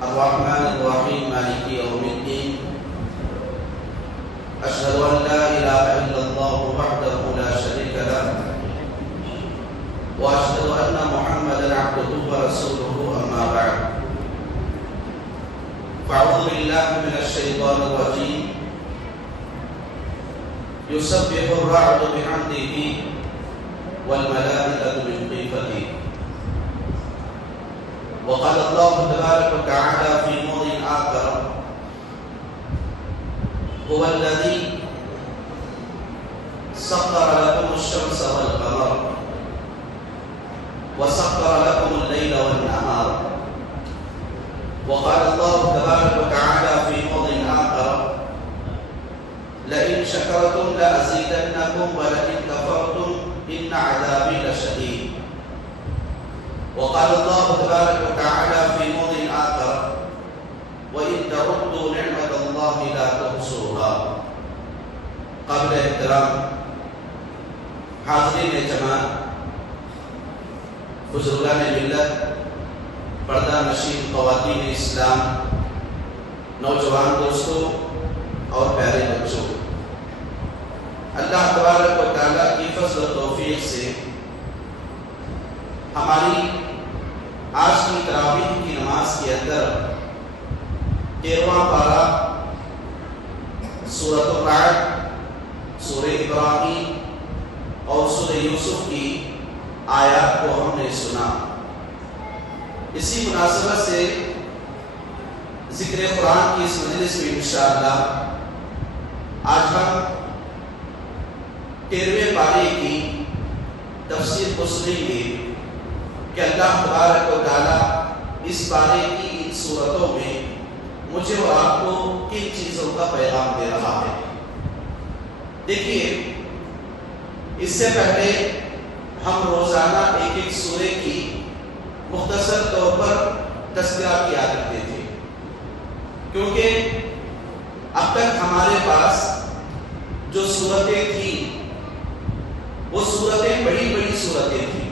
الرحمن الرحيم مالك يوم الدين أشهد أن لا إله إلا الله وحده لا شريك له وأشهد أن محمدا عبده ورسوله أما بعد فأعوذ بالله من الشيطان الرجيم يسبح الرعد بحمده والملائكة من خيفته وقال الله تبارك وتعالى في موضع آخر هو الذي سخر لكم الشمس والقمر وسخر لكم الليل والنهار وقال الله تبارك وتعالى في موضع آخر لئن شكرتم لأزيدنكم ولئن كفرتم إن عذابي لشديد وقال الله تبارك وتعالى في موضع آخر وإن تعدوا نعمة الله لا تحصوها. قابل احترام حاضرین جماعت، بزرگان ملت، پردہ نشین خواتین اسلام، نوجوان دوستوں اور پیارے بچوں، اللہ تبارک و تعالیٰ کی فضل و توفیق سے ہماری آج کی تراویح کی نماز کے اندر 13واں پارہ سورۃ الرعد، سورہ ابراہیم اور سورہ یوسف کی آیات کو ہم نے سنا۔ اسی مناسبت سے ذکر قرآن کی اس مجلس میں انشاءاللہ آج ہم 13ویں پارے کی تفسیر کو سنیں گے کہ اللہ تبارک و تعالیٰ اس پارے کی ان صورتوں میں مجھے اور آپ کو کن چیزوں کا پیغام دے رہا ہے۔ دیکھیے، اس سے پہلے ہم روزانہ ایک ایک سورے کی مختصر طور پر تذکرہ کیا کرتے تھے، کیونکہ اب تک ہمارے پاس جو صورتیں تھیں وہ صورتیں بڑی بڑی صورتیں تھیں،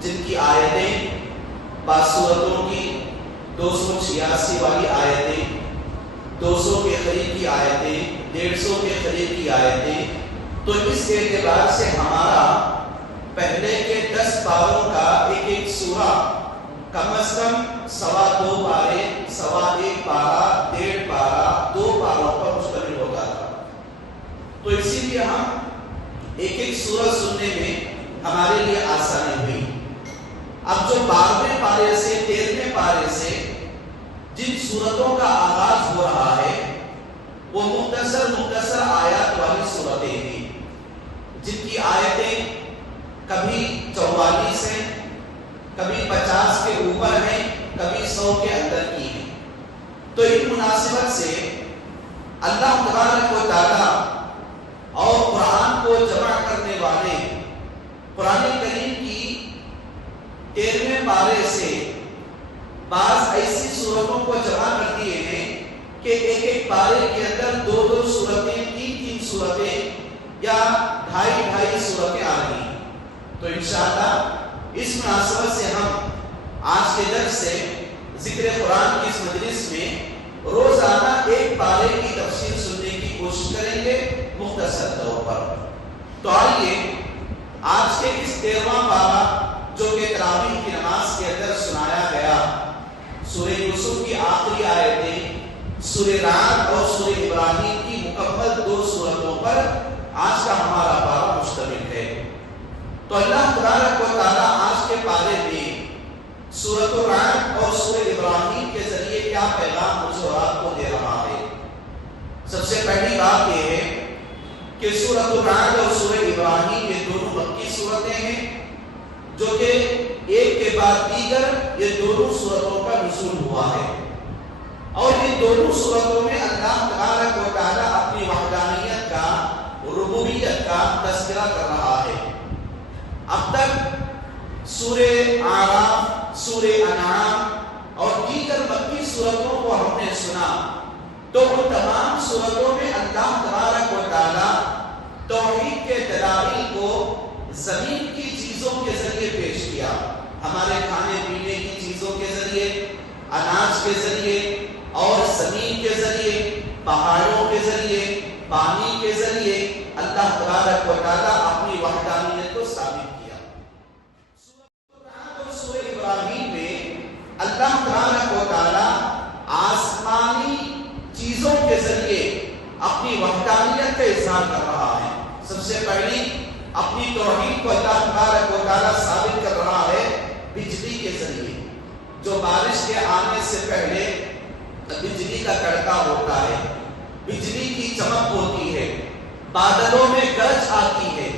جن کی آیتیں بعض صورتوں کی 286 والی آیتیں، 200 کے قریب کی آیتیں، 150 کے قریب کی آیتیں، تو اس اعتبار سے ہمارا پہلے کے 10 پاروں کا ایک ایک سورہ کم از کم 2.25 پارے، 1.25 پارہ، 1.5 پارہ، 2 پاروں پر مشتمل ہوتا تھا۔ تو اسی لیے ہم ایک ایک سورہ سننے میں ہمارے لیے آسانی ہوئی۔ اب جو 12ویں پارے سے 13ویں پارے سے جن سورتوں کا آغاز ہو رہا ہے وہ مختصر آیات والی صورتیں ہیں، جن کی آیتیں کبھی 44 ہیں، کبھی 50 کے اوپر ہیں، کبھی 100 کے اندر کی ہیں۔ تو ان مناسبت سے اللہ تبارک و تعالیٰ اور قرآن کو جمع کرنے والے قرآن کریم کی 13ویں پارے سے بعض ایسی صورتوں کو جمع کر دیے ہیں کہ ایک ایک پارے کے اندر 2 صورتیں، 3 صورتیں یا 2.5 صورتیں آ رہی ہیں۔ تو انشاءاللہ اس مناسبت سے ہم آج کے درس سے ذکر قرآن کی اس مجلس میں روزانہ ایک پارے کی تفسیر سننے کی کوشش کریں گے مختصر طور پر۔ تو آئیے آج کے اس 13واں پارہ جو کہ تراویح کی نماز کے اندر سنایا گیا، سورہ یوسف کی آخری آیتیں، سورہ رعد اور سورہ ابراہیم کی مکمل 2 صورتوں پر آج کا ہمارا پارہ مشتمل ہے۔ تو اللہ تبارک و تعالیٰ آج کے پارے میں سورۃ الرعد اور سورہ ابراہیم کے ذریعے کیا پیغام مجھے اور آپ کو دے رہا ہے۔ سب سے پہلی بات یہ ہے کہ سورۃ الرعد اور سورہ ابراہیم یہ دونوں مکی صورتیں ہیں، جو کہ ایک کے بعد دیگر یہ دونوں صورتوں کا نزول ہوا ہے، اور ان دونوں صورتوں میں اللہ تبارک و تعالیٰ اپنی وحدانیت کا، ربوبیت کا تذکرہ کر رہا ہے۔ اب تک سورہ اعراف، سورہ انعام اور دیگر مکی صورتوں کو ہم نے سنا، تو ان تمام صورتوں میں اللہ تبارک و تعالیٰ توحید کے دلائل کو زمین کی چیزوں کے ذریعے پیش کیا، ہمارے کھانے پینے کی چیزوں کے ذریعے، اناج کے ذریعے اور زمین کے ذریعے، پہاڑوں کے ذریعے، پانی کے ذریعے اللہ تبارک و تعالیٰ اپنی وحدانیت کو ثابت کیا۔ سورہ ابراہیم میں اللہ تبارک و تعالیٰ آسمانی چیزوں کے ذریعے اپنی وحدانیت کا اظہار کر رہا ہے۔ سب سے پہلی اپنی توحید کو اللہ تبارک و تعالیٰ ثابت کر رہا ہے بجلی کے ذریعے، جو بارش کے آنے سے پہلے بجلی کا کڑکا ہوتا ہے، بجلی کی چمک ہوتی ہے، بادلوں میں گرج آتی ہے،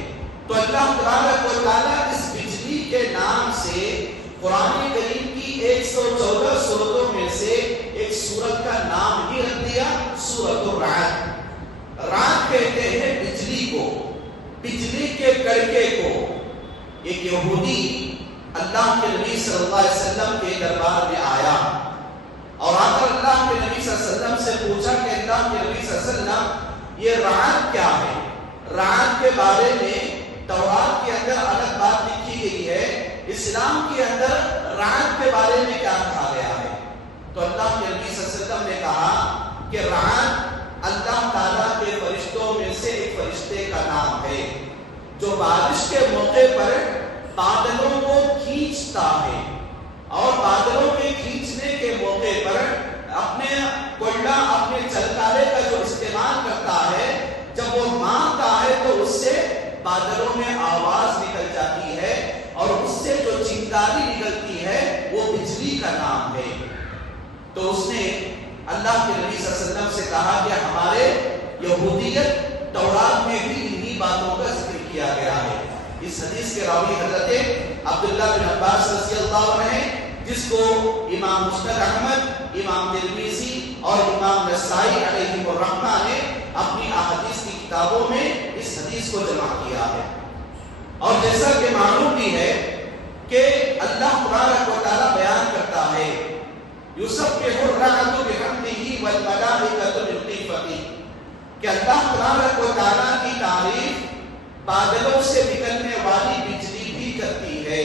تو اللہ تبارک و تعالیٰ اس بجلی کے نام سے قرآن کریم کی 114 سورتوں میں سے ایک سورت کا نام ہی رکھ دیا، سورۃ الرعد۔ رعد کہتے ہیں بجلی کو، بجلی کے کڑکے کو۔ ایک یہودی اللہ کے نبی صلی اللہ علیہ وسلم کے دربار میں آیا اور آ کر اللہ کے نبی صلی اللہ علیہ وسلم سے پوچھا کہ اللہ کے نبی صلی اللہ علیہ وسلم یہ رعد کیا ہے؟ رعد کے بارے میں تورات کے اندر الگ بات لکھی گئی ہے، اسلام کے اندر رعد کے بارے میں کیا کہا گیا ہے؟ تو اللہ کے نبی صلی اللہ علیہ وسلم نے کہا کہ رعد اللہ تعالیٰ کے فرشتوں میں سے ایک فرشتے کا نام ہے جو بارش کے موقع پر بادلوں کو کھینچتا ہے، اور بادلوں کے کھینچنے کے موقع پر اپنے کوئلہ، اپنے چلکارے کا جو استعمال کرتا ہے، جب وہ مارتا ہے تو اس سے بادلوں میں آواز نکل جاتی ہے اور اس سے جو چنگاری نکلتی ہے وہ بجلی کا نام ہے۔ تو اس نے اللہ کے نبی صلی اللہ علیہ وسلم سے کہا کہ ہمارے یہودیت تورات میں بھی انہی باتوں کا ذکر کیا گیا ہے۔ اس حدیث کے راوی حضرت عبداللہ بن عباس رضی اللہ عنہ ہیں، جس کو امام مسند احمد، امام ترمذی اور امام نسائی علیہ الرحمہ نے اپنی احادیث کی کتابوں میں اس حدیث کو جمع کیا ہے۔ اور جیسا کہ معلوم بھی ہے کہ اللہ تبارک و تعالیٰ بیان کرتا ہے یسبح الرعد بحمدہ والملائکۃ من خیفتہ، کہ اللہ تبارک و تعالیٰ کی تعریف بادلوں سے نکلنے والی بجلی بھی کرتی ہے،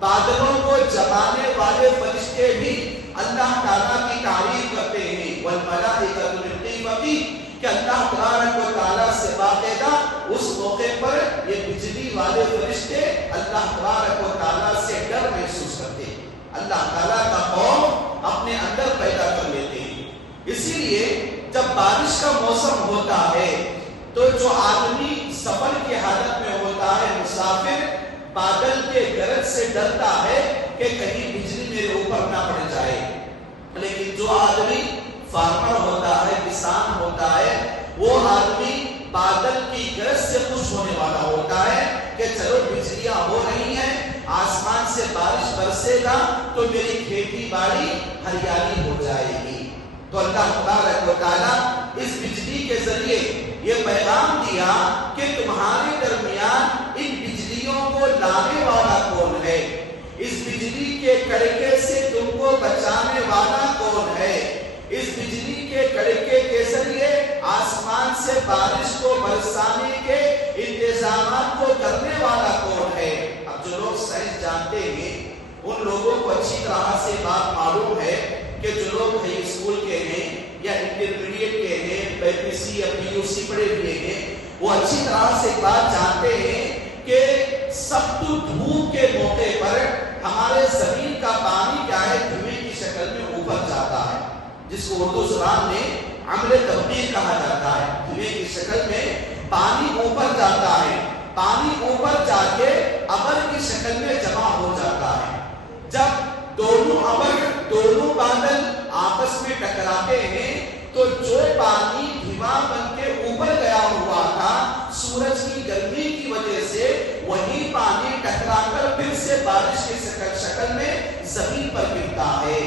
بادلوں کو جمانے والے فرشتے بھی اللہ تعالیٰ کی تعریف کرتے ہیں، والملائکۃ من خیفتہ، کہ اللہ تبارک و تعالیٰ سے باقاعدہ اس موقع پر یہ بجلی والے فرشتے اللہ تبارک و تعالیٰ سے ڈر محسوس کرتے ہیں، اللہ تعالیٰ کا خوف اپنے اندر پیدا کر لیتے ہیں۔ اسی لیے جب بارش کا موسم ہوتا ہے تو جو آدمی سفر کی حالت میں ہوتا ہے، مسافر، بادل کے گرج سے ڈرتا ہے کہ کہیں بجلی میرے اوپر نہ پڑ جائے، لیکن جو آدمی فارمر ہوتا ہے، کسان ہوتا ہے، وہ آدمی بادل کی گرج سے خوش ہونے والا ہوتا ہے کہ چلو بجلیاں ہو رہی ہیں، آسمان سے بارش برسے گا تو میری کھیتی باڑی ہریالی ہو جائے گی۔ تو اللہ تبارک و تعالیٰ اس بجلی کے ذریعے یہ پیغام دیا کہ تمہارے درمیان ان بجلیوں کو لانے والا کون ہے، اس بجلی کے کڑکے سے تم کو بچانے والا کون ہے، اس بجلی کے کڑکے کے ذریعے آسمان سے بارش کو برسانے کے انتظامات کو کرنے والا کون ہے۔ اب جو لوگ سائنس جانتے ہیں ان لوگوں کو اچھی طرح سے بات معلوم ہے کہ جو لوگ ہائی اسکول کے ہیں یا انٹرمیڈیٹ کے ہیں، BPC یا PUC پڑھے ہوئے ہیں، وہ اچھی طرح سے بات جانتے ہیں کہ سخت دھوپ کے موقع پر ہمارے زمین کا پانی کیا ہے، دھوئیں کی شکل میں اوپر جاتا ہے، جس کو اردو زبان میں عمل تبخیر کہا جاتا ہے۔ دھوئیں کی شکل میں پانی اوپر جاتا ہے، پانی اوپر جا کے ابر کی شکل میں جمع ہو جاتا ہے۔ جب دونوں ابر، دونوں بادل آپس میں ٹکراتے ہیں تو جو پانی دھواں بن کے اوپر گیا ہوا تھا سورج کی گرمی کی وجہ سے، وہی پانی ٹکرا کر پھر سے بارش کی شکل میں زمین پر گرتا ہے۔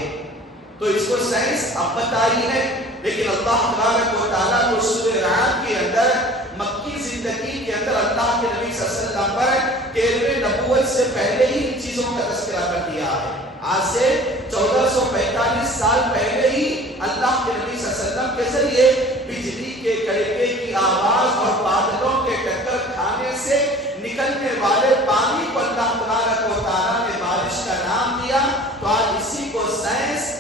تو اس کو سائنس اب بتائی ہے، لیکن اللہ تبارک و تعالیٰ کو سورہ رعد کے اندر مکی زندگی کے اندر اللہ کے نبی صلی اللہ علیہ وسلم پر 13ویں نبوت سے پہلے ہی ان چیزوں کا تذکرہ کر دیا ہے۔ آج سے 1445 سال پہلے ہی اللہ کے نبی صلی اللہ علیہ وسلم کے ذریعے بجلی کے کڑکے کی آواز اور بادلوں کے ٹکر کھانے سے نکلنے والے پانی کو اللہ تبارک و تعالیٰ نے بارش کا نام دیا۔ تو آج اسی کو سائنس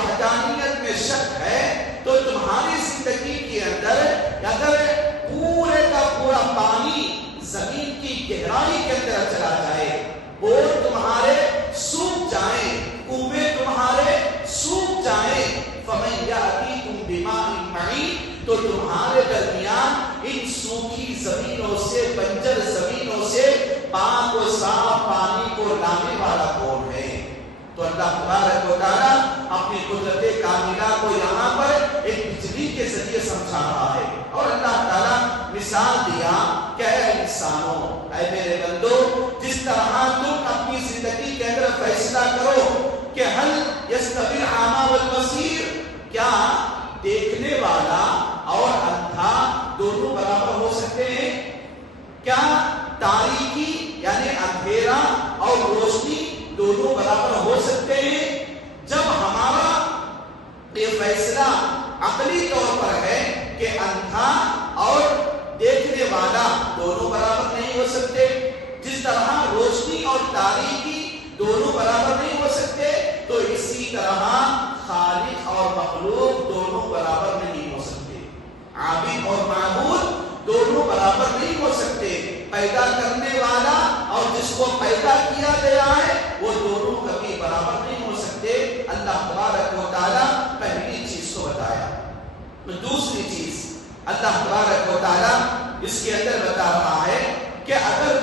وحدانیت میں شک ہے تو تمہاری زندگی کے اندر اگر پورے کا پورا پانی زمین کی گہرائی کے اندر چلا جائے، بور تمہارے سوکھ جائیں، کنویں تمہارے سوکھ جائیں، فَمَن يَأْتِيكُم بِمَاءٍ مَّعِينٍ، تو تمہارے درمیان ان سوکھی زمینوں سے، بنجر زمینوں سے پاک و صاف پانی کو لانے والا کون ہے؟ تو اللہ تبارک و تعالیٰ اپنی قدرت کاملہ کو یہاں پر ایک بجلی کے ذریعے سمجھا رہا ہے، اور اللہ تعالیٰ مثال دیا کہ اے انسانوں، اے میرے بندو، جس طرح تم اپنی زندگی کے اندر فیصلہ کرو کہ حل یستوی الاعمی والبصیر، کیا دیکھنے والا اور اندھا دونوں برابر ہو سکتے ہیں؟ کیا تاریکی یعنی اندھیرا اور روشنی دونوں برابر ہو سکتے ہیں؟ جب ہمارا یہ فیصلہ عقلی طور پر ہے کہ اندھا اور دیکھنے والا دونوں برابر نہیں ہو سکتے، جس طرح روشنی اور تاریکی دونوں برابر نہیں ہو سکتے، تو اسی طرح خالق اور مخلوق دونوں برابر نہیں ہو سکتے، عابد اور معبود دونوں برابر نہیں ہو سکتے، پیدا کرنے والا اور جس کو پیدا کیا گیا ہے وہ دونوں کبھی برابر نہیں ہو سکتے۔ اللہ تبارک و تعالیٰ پہلی چیز کو بتایا۔ دوسری چیز اللہ تبارک و تعالیٰ اس کے اندر بتا رہا ہے کہ اگر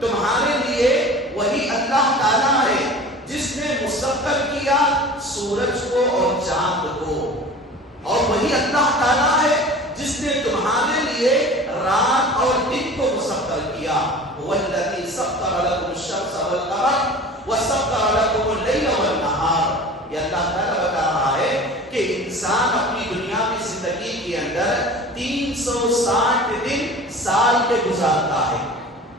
تمہارے لیے وہی اللہ تعالیٰ ہے جس نے مسخر کیا سورج کو اور چاند کو، اور وہی اللہ تعالیٰ ہے جس نے تمہارے لیے رات اور دن کو مسخر کیا، وَالَّذِي سَخَّرَ لَكُمُ الشَّمْسَ وَالْقَمَرَ وَسَخَّرَ لَكُمُ اللَّيْلَ وَالنَّهَارَ۔ یہ اللہ تعالیٰ بتا رہا ہے کہ انسان اپنی دنیاوی زندگی کے اندر 360 دن سال کے گزارتا ہے،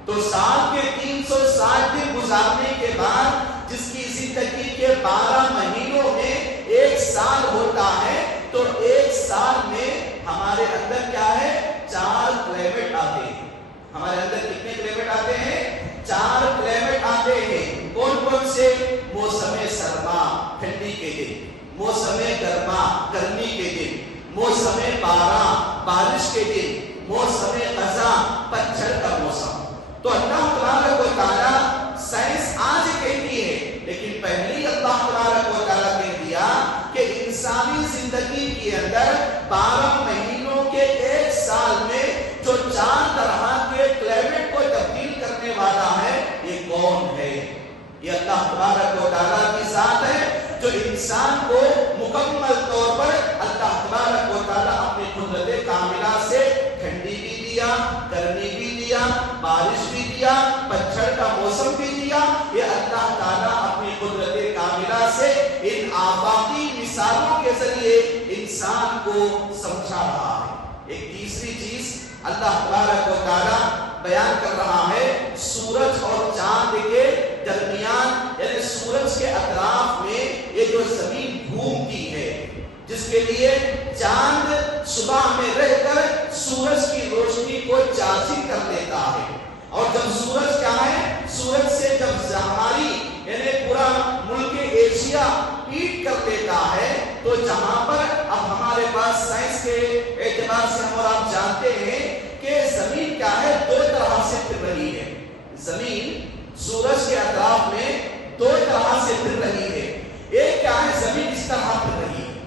تو سال کے 360 دن گزارنے کے بعد جس کی زندگی کے 12 مہینوں میں ایک سال ہوتا ہے، تو ایک سال میں ہمارے اندر کیا ہے؟ 4 کلائمیٹ آتے ہیں۔ ہمارے اندر کتنے کلائمیٹ آتے ہیں؟ 4 کلائمیٹ آتے ہیں۔ کون کون سے؟ موسم سرما ٹھنڈی کے دن، موسم گرما گرمی کے دن، موسم باران بارش کے دن، موسم خزاں پتجھڑ کا موسم۔ تو اللہ تبارک و تعالیٰ سائنس آج کہتی ہے، لیکن پہلی اللہ تبارک و تعالیٰ کہہ دیا کہ انسانی زندگی کے اندر 12 مہینوں کے ایک سال میں جو 4 طرح کے کلائمیٹ کو تبدیل کرنے والا ہے، یہ کون ہے؟ یہ اللہ تبارک و تعالیٰ کی ذات ہے جو انسان کو مکمل طور پر اللہ تبارک و تعالیٰ اپنی قدرت کاملہ سے ٹھنڈی بھی دیا، گرمی بھی دیا، بارش بھی دیا، پتجھڑ کا موسم بھی دیا۔ یہ اللہ تعالیٰ اپنی قدرت کاملہ سے ان آفاقی مثالوں کے ذریعے انسان کو سمجھا رہا ہے۔ ایک تیسری چیز اللہ تبارک و تعالیٰ بیان کر رہا ہے، سورج اور چاند کے درمیان یعنی سورج کے اطراف میں یہ جو زمین گھومتی ہے، جس کے لیے چاند صبح میں رہ کر سورج کی روشنی کو چارجنگ کر دیتا ہے، اور جب سورج کیا ہے، سورج سے جب ہماری یعنی پورا ملک ایشیا پیٹ کر دیتا ہے، تو جہاں پر اب ہمارے پاس سائنس کے اعتبار سے ہم اور آپ جانتے ہیں کہ زمین کیا ہے، 2 طرح سے پھر رہی ہے۔ زمین سورج کے اطراف میں 2 طرح سے پھر رہی ہے۔ ایک کیا ہے، زمین اس طرح پھر رہی ہے۔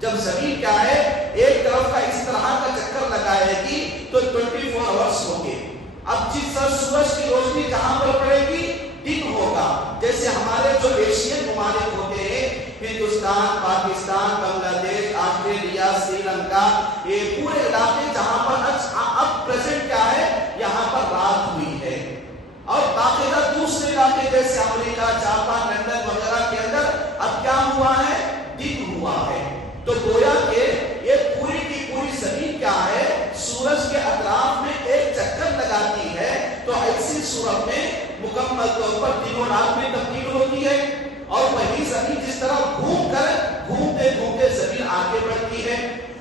جب زمین کیا ہے، ایک طرف کا اس طرح کا چکر لگائے گی تو 24 آورس ہوں گے۔ اب جس طرح سورج کی روشنی جہاں پر پڑے گی دن ہوگا، جیسے ہمارے جو ایشین ممالک ہوتے ہیں، ہندوستان، پاکستان، بنگلہ دیش، آسٹریلیا، سری لنکا، یہ پورے علاقے جہاں پر اب پریزنٹ کیا ہے، یہاں پر رات ہوئی ہے، اور باقاعدہ دوسرے علاقے جیسے امریکہ، جاپان، لندن وغیرہ کے اندر اب کیا ہوا ہے، دن ہوا ہے۔ تو گویا کہ یہ پوری کی پوری زمین کیا ہے، سورج کے اطراف میں ایک چکر لگاتی ہے، تو ایسی صورت میں مکمل طور پر دن و رات میں تبدیل ہوتی ہے، اور وہی زمین جس طرح گھوم کر گھومتے گھومتے زمین آگے بڑھتی ہے،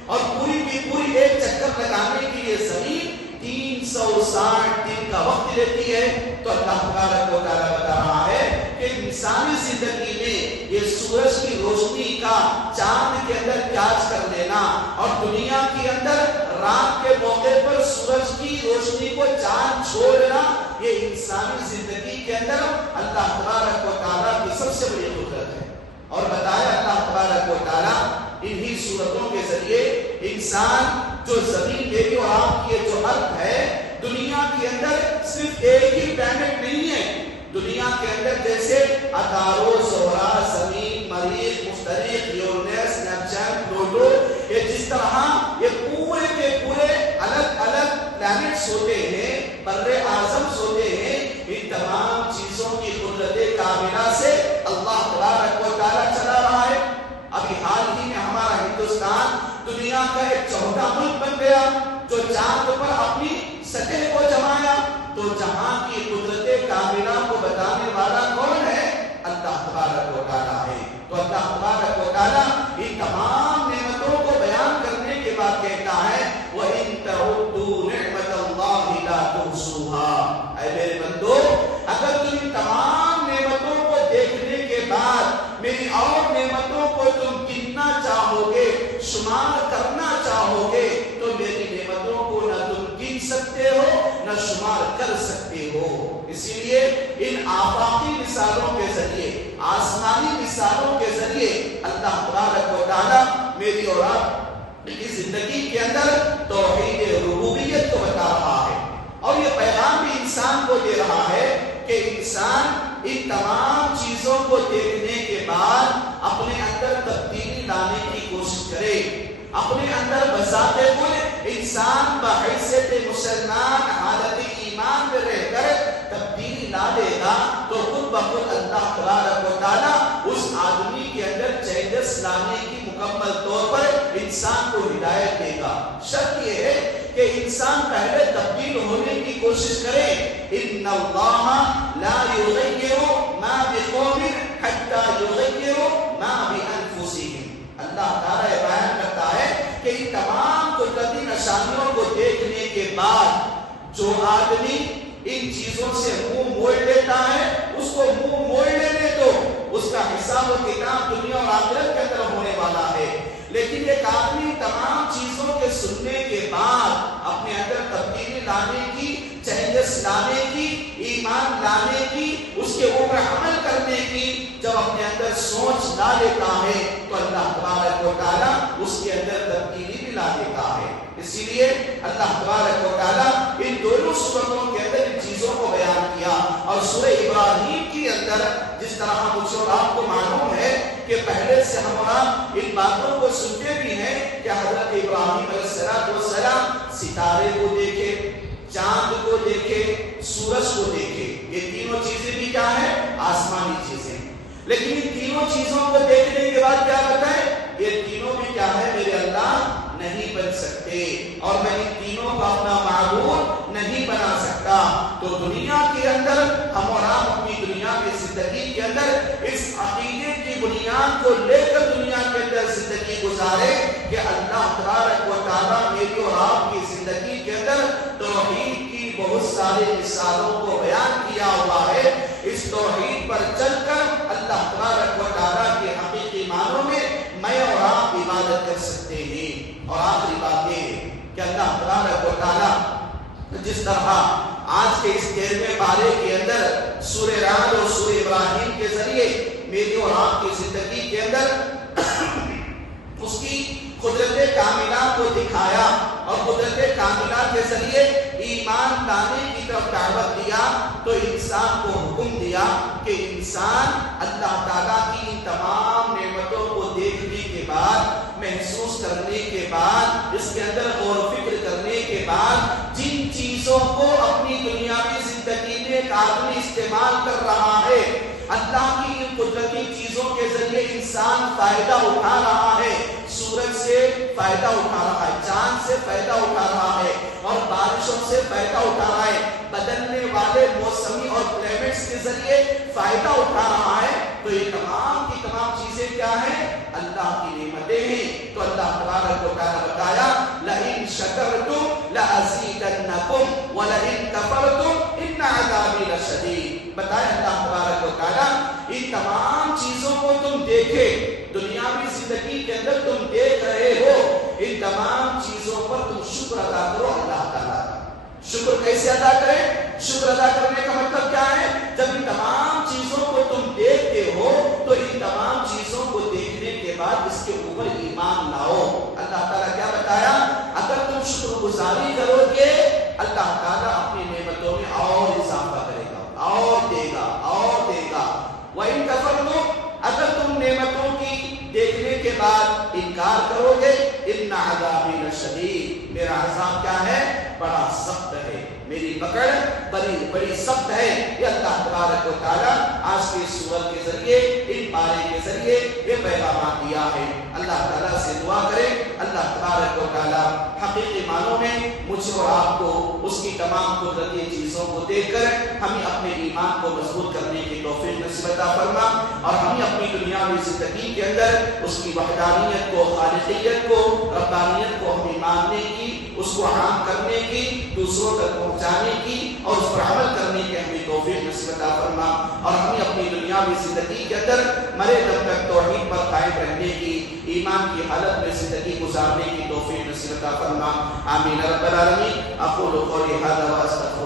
اور پوری کی پوری ایک چکر لگانے کی یہ زمین 360 دن کا وقت لیتی ہے، تو اللہ تبارک و تعالیٰ بتا رہا ہے کہ انسانی زندگی میں یہ سورج کی روشنی کا چاند کے اندر کیچ کر لینا اور دنیا کے اندر رات کے موقع پر سورج کی روشنی کو چاند چھوڑنا، یہ انسانی زندگی کے اندر اللہ تبارک و تعالیٰ کی سب سے بڑی قدرت ہے۔ اور بتایا اللہ تبارک و تعالیٰ انہی صورتوں کے ذریعے انسان جو زمین میری اور آپ کی جو ارض ہے، دنیا کے اندر صرف ایک ہی پلانٹ نہیں ہے۔ دنیا کے اندر جیسے عطارد، زہرہ، زمین، مریخ، مشتری، یورینس، نیپچون، پلوٹو، یہ جس طرح یہ پورے کے پورے الگ الگ پلانٹس ہوتے ہیں، برِ اعظم ہوتے ہیں، ان تمام چیزوں کی قدرت کاملہ سے اللہ تبارک و تعالیٰ چلا رہا ہے۔ ابھی حال ہی میں ہمارا ہندوستان دنیا کا ایک چوتھا ملک بن گیا جو چاند پر اپنی سطح کو جمایا۔ تو جہاں کی قدرت کاملہ کو بتانے والا کون ہے؟ اللہ تبارک و تعالیٰ ہے۔ تو اللہ تبارک و تعالیٰ ان تمام نعمتوں کو بیان کرنے کے بعد کہتا ہے وَإِن تَعُدُّوا نِعْمَةَ اللَّهِ لَا تُحْصُوهَا، اے میرے بندو اگر تم ان تمام نعمتوں کو دیکھنے کے بعد میری اور نعمتوں کو تم گننا چاہو گے، شمار کرنا چاہو گے، تو میری نعمتوں کو نہ تم گن سکتے ہو نہ شمار کر سکتے ہو۔ اسی لیے ان آفاقی مثالوں کے ذریعے، آسمانی مثالوں کے ذریعے اللہ تبارک و تعالیٰ میری اور آپ کی زندگی کے اندر توحید ربوبیت کو بتا رہا ہے، اور یہ پیغام بھی انسان کو دے رہا ہے کہ انسان ان تمام چیزوں کو دیکھنے کے بعد اپنے اندر تبدیلی لانے کی کوشش کرے۔ اپنے اندر بذات خود انسان بحیثیت مسلمان حالت ایمان میں رہ کر تبدیلی لا دے گا تو خود بخود اللہ تبارک و تعالیٰ اس آدمی کے اندر چینجز لانے کی مکمل طور پر انسان کو ہدایت دے گا۔ شرط یہ ہے کہ انسان پہلے تبدیل ہونے کی کوشش کرے۔ ان اللہ لا یغیر ما بقوم حتی یغیروا ما بانفسہم۔ اللہ تعالیٰ یہ بیان کرتا ہے کہ ان تمام قدرتی نشانیوں کو دیکھنے کے بعد جو آدمی ان چیزوں سے منہ موڑ لیتا ہے اس کو منہ موڑ لینے دو، اس کا حساب و کتاب دنیا اور آخرت کے اندر ہونے والا ہے۔ لیکن ایک آدمی تمام چیزوں کے سننے کے بعد اپنے اندر تبدیلی لانے کی، چینجز لانے کی، ایمان لانے کی، اس کے اوپر عمل کرنے کی جب اپنے اندر سوچ لا لیتا ہے تو اللہ تبارک و تعالیٰ اس کے اندر تبدیلی بھی لا دیتا ہے۔ اسی لیے اللہ تبارک و تعالیٰ ان دونوں سورتوں کے اندر ان چیزوں کو بیان کیا، اور سورہ ابراہیم کے اندر جس طرح مجھے اور آپ کو معلوم ہے کہ پہلے سے ہم ان باتوں کو سنتے بھی ہیں کہ حضرت ابراہیم علیہ السلام ستارے کو دیکھے، چاند کو دیکھے، سورج کو دیکھے، یہ تینوں چیزیں بھی کیا ہیں؟ آسمانی چیزیں۔ لیکن ان تینوں چیزوں کو دیکھنے کے بعد کیا بتائیں؟ یہ تینوں بھی کیا ہے؟ میرے اللہ نہیں بن سکتے، اور میں ان تینوں کو اپنا معبود نہیں بنا سکتا۔ تو دنیا کے اندر ہم اور آپ اپنی دنیا کی زندگی کے اندر اس عقیدے کی بنیاد کو لے کر دنیا کے اندر زندگی گزارے کہ اللہ تبارک و تعالیٰ میری اور آپ کی زندگی کے اندر توحید کی بہت ساری مثالوں کو بیان کیا ہوا ہے۔ اس توحید پر چل کر اللہ تبارک و تعالیٰ کے حقیقی معنوں میں میں اور آپ عبادت کر سکتے ہیں۔ اور آخری بات یہ ہے کہ اللہ تبارک و تعالیٰ جس طرح آج کے اس 13ویں پارے کے اندر سورہ رعد اور سورہ ابراہیم کے ذریعے میری اور آپ کی زندگی کے اندر اس کی قدرت کاملہ کو دکھایا، اور قدرت کاملہ کے ذریعے ایمان لانے کی طرف دعوت دیا، تو انسان کو حکم دیا کہ انسان اللہ تعالیٰ کی ان تمام نعمتوں کو دیکھنے کے بعد، محسوس کرنے کے بعد، اس کے اندر غور و فکر کرنے کے بعد جن چیزوں کو اپنی دنیاوی زندگی میں ایک آدمی استعمال کر رہا ہے، اللہ کی ان قدرتی چیزوں کے ذریعے انسان فائدہ اٹھا رہا ہے، سورج سے فائدہ اٹھا رہا ہے، چاند سے فائدہ اٹھا رہا ہے، اور بارشوں سے فائدہ اٹھا رہا ہے، بدلنے والے موسمی اور کلائمیٹس کے ذریعے فائدہ اٹھا رہا ہے، تو یہ تمام کی تمام چیزیں کیا ہیں؟ اللہ کی نعمتیں ہیں۔ تو اللہ تبارک و تعالیٰ بتایا لَإِن شَكَرْتُمْ لَأَزِيدَنَّكُمْ، زندگی کے اندر تم دیکھ رہے ہو، ان تمام چیزوں پر تم شکر ادا کرو اللہ تعالیٰ کا۔ شکر کیسے ادا کریں؟ شکر ادا کرنے کا مطلب کیا ہے؟ جب ان تمام چیزوں کو تم دیکھتے ہو تو ان تمام چیزوں کو دیکھنے کے بعد اس کے اوپر ایمان لاؤ۔ اللہ تعالیٰ کیا بتایا؟ اگر تم شکر گزاری کرو گے اللہ تعالیٰ اپنی نعمتوں میں اور اضافہ کرے گا، اور دے گا، اور دے گا۔ وَإِن كَفَرْتُمْ، اگر تم نعمتوں کی دیکھنے کے بعد انکار کرو گے، ان عذابی لشدید، میرا عذاب کیا ہے؟ بڑا سخت ہے، میری پکڑ بڑی سخت ہے۔ یہ اللہ تبارک و تعالیٰ آج کی سورت کے ذریعے، ان پارے کے ذریعے یہ پیغامات دیا ہے۔ اللہ تعالیٰ سے دعا کریں اللہ تبارک و تعالیٰ حقیقی معنوں میں مجھے اور آپ کو اس کی تمام قدرتی چیزوں کو دیکھ کر ہمیں اپنے ایمان کو مضبوط کرنے کی توفیق نصیب عطا فرما، اور ہمیں اپنی دنیاوی زندگی کے اندر اس کی وحدانیت کو، خالقیت کو، ربانیت کو ہمیں ماننے کی، اس کو عام کرنے کی، دوسروں تک پہنچانے کی اور اس پر عمل کرنے کی ہمیں توفیق نصیب عطا فرما، اور ہمیں اپنی دنیاوی زندگی کے اندر مرے دم تک توحید پر قائم رہنے کی، ایمان کی حالت میں زندگی گزارنے کی توفیق نصیب عطا فرما۔ آمین رب العالمین۔ اقول قولی ھذا واستغفر